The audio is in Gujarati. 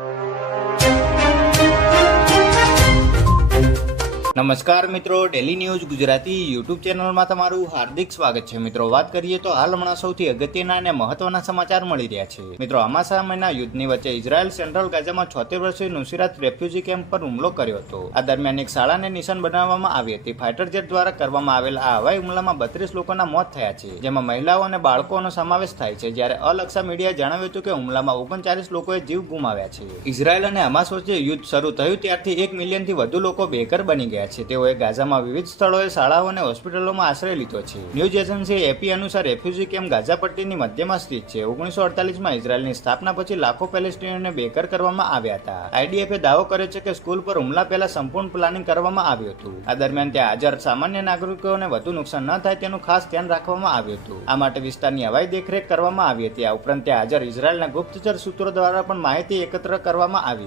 you. નમસ્કાર મિત્રો ડેલી ન્યૂઝ ગુજરાતી યુટ્યુબ ચેનલમાં તમારું હાર્દિક સ્વાગત છે. મિત્રો, વાત કરીએ તો હાલ હમણાં સૌથી અગત્યના અને મહત્વના સમાચાર મળી રહ્યા છે. મિત્રો અમાસા મહિના યુદ્ધની વચ્ચે ઇઝરાયલ સેન્ટ્રલ ગાઝામાં છોતેર વર્ષીય નુસિરાત રેફ્યુજી કેમ્પ પર હુમલો કર્યો હતો. આ દરમિયાન એક શાળાને નિશાન બનાવવામાં આવી હતી. ફાઇટર જેટ દ્વારા કરવામાં આવેલ આ હવાઈ હુમલામાં બત્રીસ લોકોના મોત થયા છે, જેમાં મહિલાઓ અને બાળકોનો સમાવેશ થાય છે. જ્યારે અલ અક્સા મીડિયાએ જણાવ્યું હતું કે હુમલામાં ઓગણચાલીસ લોકોએ જીવ ગુમાવ્યા છે. ઇઝરાયલ અને હમાસ વચ્ચે યુદ્ધ શરૂ થયું ત્યારથી એક મિલિયનથી વધુ લોકો બેઘર બની ગયા છે. તેઓએ ગાઝામાં વિવિધ સ્થળોએ શાળાઓ અને હોસ્પિટલોમાં આશ્રય લીધો છે. ન્યૂઝ એજન્સી એપી અનુસાર રેફ્યુજી કેમ્પ ગાઝા પટ્ટીની મધ્યમાં સ્થિત છે. ઓગણીસો અડતાલીસમાં ઇઝરાયલની સ્થાપના પછી લાખો પેલેસ્ટીનીઓને બેઘર કરવામાં આવ્યા હતા. આઈડીએફે દાવો કરે છે કે સ્કૂલ પર હુમલા પહેલા સંપૂર્ણ પ્લાનિંગ કરવામાં આવ્યું હતું. આ દરમિયાન ત્યાં હાજર સામાન્ય નાગરિકોને વધુ નુકસાન ન થાય તેનું ખાસ ધ્યાન રાખવામાં આવ્યું હતું. આ માટે વિસ્તારની હવાઈ દેખરેખ કરવામાં આવી હતી. આ ઉપરાંત ત્યાં હાજર ઇઝરાયલના ગુપ્તચર સૂત્રો દ્વારા પણ માહિતી એકત્ર કરવામાં આવી